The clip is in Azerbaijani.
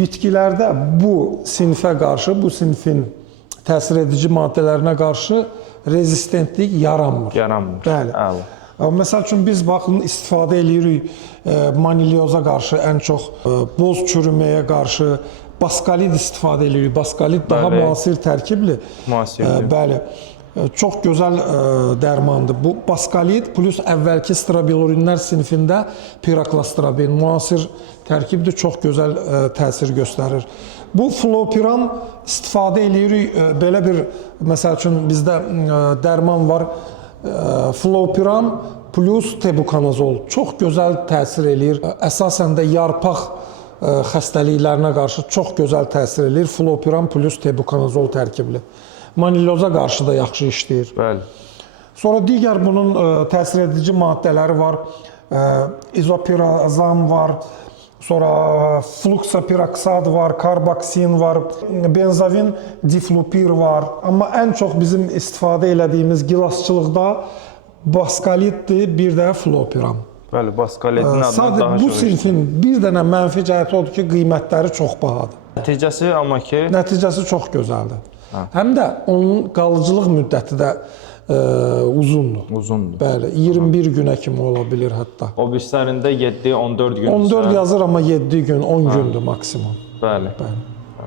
bitkilərdə bu sinfə qarşı, bu sinfin təsir edici maddələrinə qarşı rezistentlik yaranmır. Yaranmır. Bəli. Əla. Məsəl üçün biz baxın istifadə edirik manilyoza qarşı ən çox, boz çürüməyə qarşı baskalit istifadə edirik. Baskalit daha müasir tərkibli. Müasirdir. Bəli. Çox gözəl dərmandır. Bu baskalit plus əvvəlki strobilurinlər sinfində piraklastrobin müasir tərkibdir, çox gözəl təsir göstərir. Bu flopiram istifadə edirik. Belə bir, məsəl üçün bizdə dərman var. Flopiram plus tebukonazol çox gözəl təsir eləyir. Əsasən də yarpaq xəstəliklərinə qarşı çox gözəl təsir eləyir. Flopiram plus tebukonazol tərkibli. Manilyoza qarşı da yaxşı işləyir. Bəli. Sonra digər bunun təsir edici maddələri var. İzopirazam var. Sonra fluksapiraksad var, karboksin var, benzovin diflupir var. Amma ən çox bizim istifadə elədiyimiz gilasçılıqda baskalitdir, bir də flopiram. Bəli, baskalitin adına daha çox. Sadəcə bu sinfin bir dənə mənfi cəhəti odur ki, qiymətləri çox bahadır. Nəticəsi amma ki... Nəticəsi çox gözəldir. Həm də onun qalıcılıq müddəti də uzundur. Uzundur. Bəli, 21 günə kimi ola bilir hətta. O birislərində 7-14 gün. 14 yazır, amma 7 gün, 10 gündür maksimum. Bəli. Bəli.